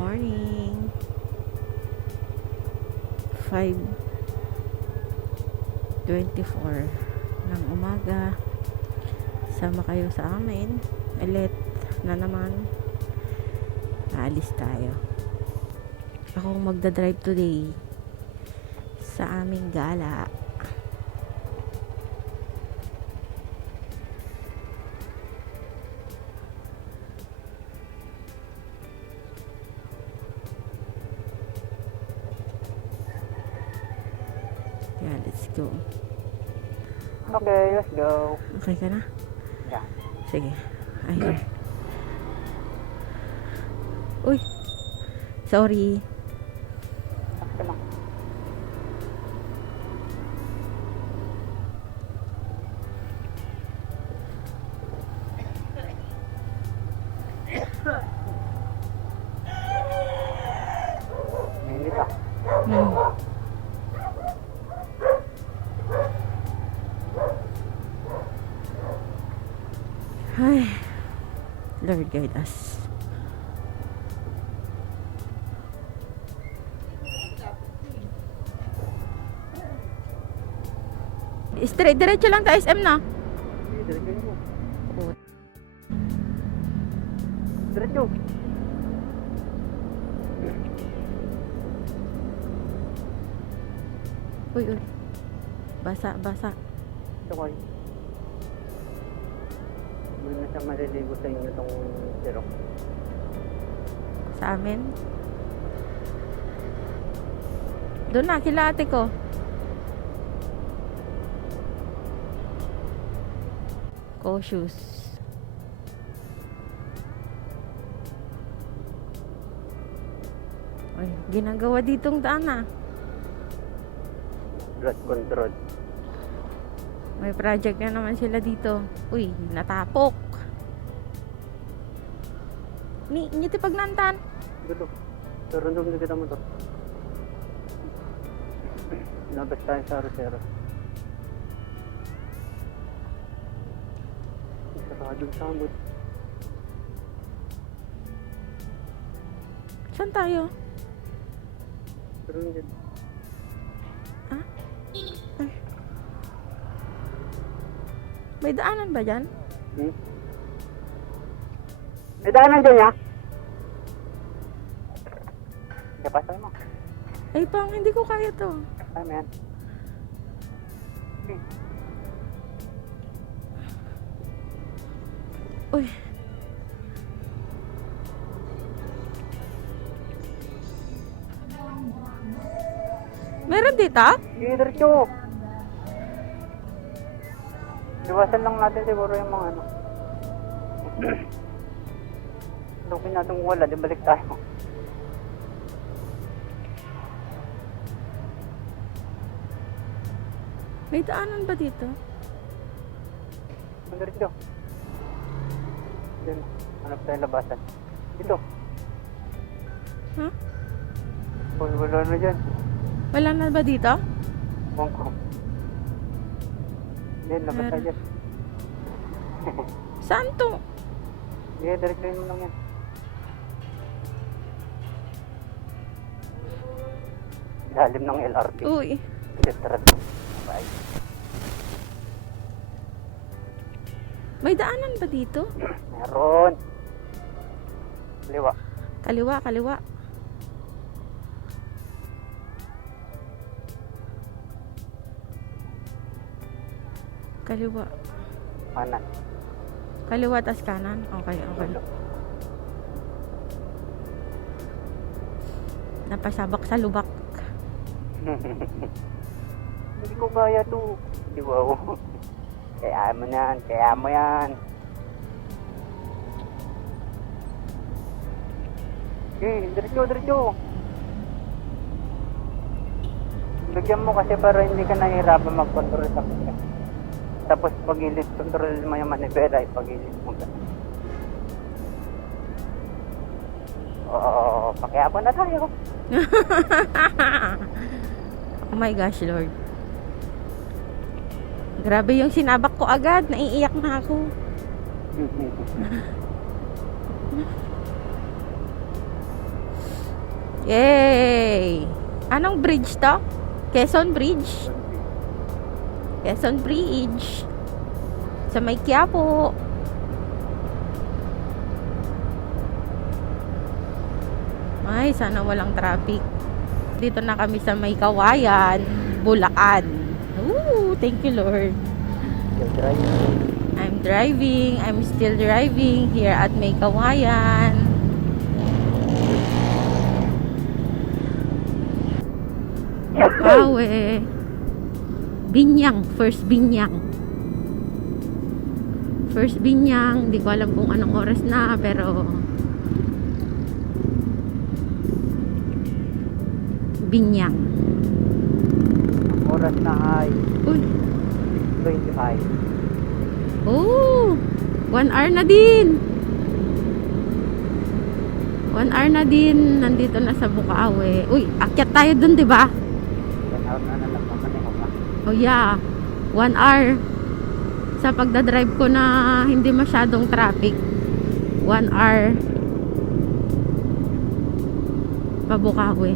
morning. 5:24 ng umaga. Sama kayo sa amin. Ulit na naman. Aalis tayo. Ako magdadrive today sa aming gala. Yeah, let's go. Okay, let's go. Okay ka na? Yeah. Sige. Ayun. Uy. Sorry. Okay lang. Mainit ah. Ay. Lord guide us. Straight, diretso lang ta SM na. Diretso mo. Oh. Diretso. Uy, uy. Basa, basa. Ito ko. Hindi na siya maliligo sa inyo itong sirok. Sa amin. Doon na, kila ate ko. Cautious. Ay, ginagawa ditong daan ah. Blood control. May project na naman sila dito. Uy, natapok. Ngiti pagnantan. Gulo. Turundong na kita mo to. Nabas tayo sa Rosero. Saradong samot. Saan tayo? Turundong. Ah? Ay. May daanan ba dyan? May daanan dyan ya? Kapasal mo. Ay pang, hindi ko kaya to. Ay, man. Uy. Meron dito? Diretso. Iwasan lang natin siguro yung mga ano. Lupin natin kung wala, di balik tayo. May daanan ba dito? Diretso. Diyan, hanap tayo labasan. Dito. Huh? Wala na dyan. Wala na ba dito? Bongko. Diyan, labas tayo dyan. Saan to? Diyan, diretso mo lang yan. Lalim ng LRT. Uy. Tetrat. Bye. May daanan ba dito? Meron. Liwa. Kaliwa, kaliwa. Kaliwa. Kanan. Kaliwa tas kanan. Okay, okay. Napasabak sa lubak. Hindi ko kaya to. Di ba? Kaya mo yan. Kaya mo yan. Diretso, diretso. Bigyan mo kasi para hindi ka nahihirapan mag-control sa kanya. Tapos pag-ilit, control mo yung manibela, pag-ilit mo ka. Oo, pakiapon na tayo. Oh my gosh, Lord. Grabe yung sinabak ko agad. Naiiyak na ako. Yay! Anong bridge to? Quezon Bridge? Quezon Bridge. Sa may Quiapo. Ay, sana walang traffic. Dito na kami sa may Kawayan, Bulacan. Ooh, thank you Lord. You're driving. I'm driving. I'm still driving here at May Kawayan. Kawe. Binyang. First Binyang. First Binyang. Hindi ko alam kung anong oras na, pero Binyang. Ang oras na ay Uy. 25. Oh, 1 hour na din. 1 hour na din. Nandito na sa Bukawi. Uy, akyat tayo dun, di ba? 1 hour na lang mamaneho ka. Oh yeah. 1 hour. Sa pagdadrive ko na hindi masyadong traffic. 1 hour. Pa Bukawi.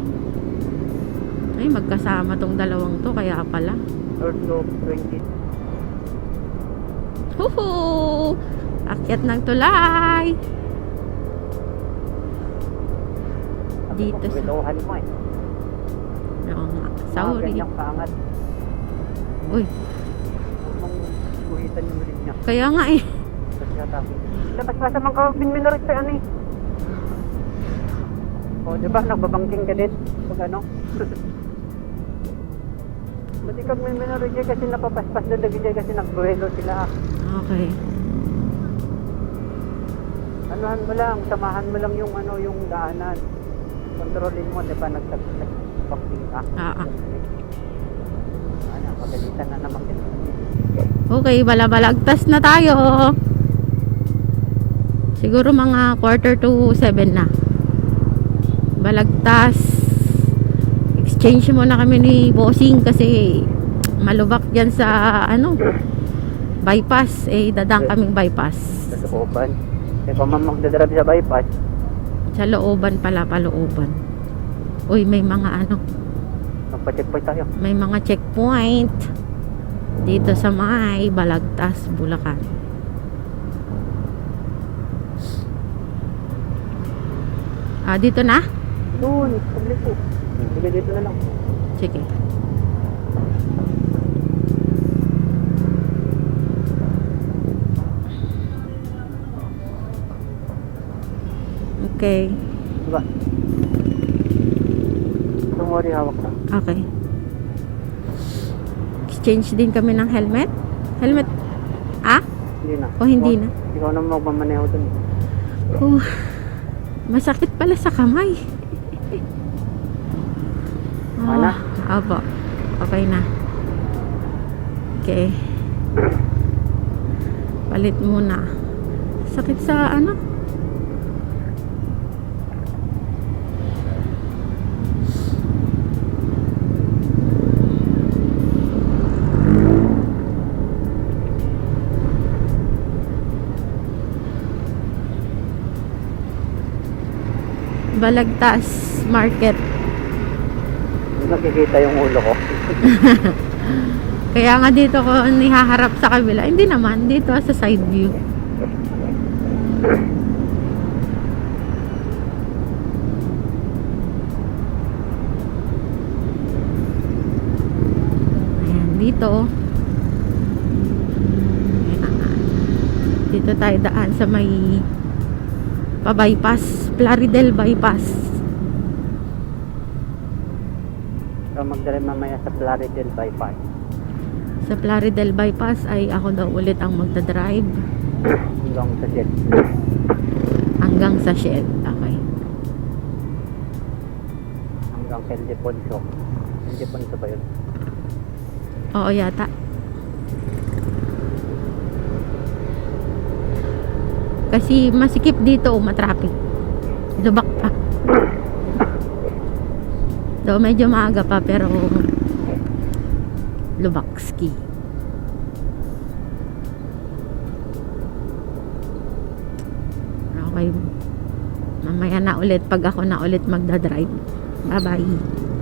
Ay, magkasama tong dalawang to. Kaya pala. North Loop 20. Huhu! Akyat ng tulay. Dito sa... Wilohan mo eh. Oo nga. Sorry. Ganyang kaangat. Uy, Mong guhitan yung rin niya. kaya nga eh. Tapos natapos. Dapat pa sa mga binminarit sa ano eh. O, diba? Nagbabangking ka din. Pag ano. Ba't ikaw may minarod dyan kasi napapaspas doon dyan kasi nagbuhelo sila. Okay. Anuhan mo lang, samahan mo lang yung ano yung daanan. Kontrolin mo, diba? Nagbangking ka. Ano, pagalitan na naman din. Okay, balabalagtas na tayo. Siguro mga 6:45 na. Balagtas. Exchange muna kami ni Bossing kasi malubak dyan sa ano bypass. Eh, dadang kaming bypass. Sa looban. Kaya kung magdadrive sa bypass, Sa looban pala, palooban. Uy, may mga ano, magpa-checkpoint tayo. may mga checkpoint dito sa may Balagtas, Bulacan. Ah, dito na? Doon, paglit po. Sige, dito na lang. Sige. Okay. Diba? Don't worry, hawak na. Okay. Exchange din kami ng helmet. Helmet. Ah? Hindi na. O hindi na? Ikaw na magmamaneho doon. Masakit pala sa kamay. Ano? Opo. Okay na. Okay. Palit muna. Sakit sa ano? Balagtas Market. Hindi nakikita yung ulo ko. Kaya nga dito ko nihaharap sa kabila. Hindi naman, dito sa side view. Ayan, dito. Ayan. Dito tayo daan sa may pa-bypass, Plaridel bypass. So magdala mamaya sa Plaridel bypass. Sa Plaridel bypass ay ako daw ulit ang magdadrive Hanggang sa jet. hanggang sa Shell. Okay. Hanggang sa El Deponso. El Deponso ba yun? Oo yata. Kasi masikip dito, matraffic. Lubak pa. Daw medyo maaga pa pero lubakski. Okay. Mamaya na ulit pag ako na ulit magdadrive. Bye-bye.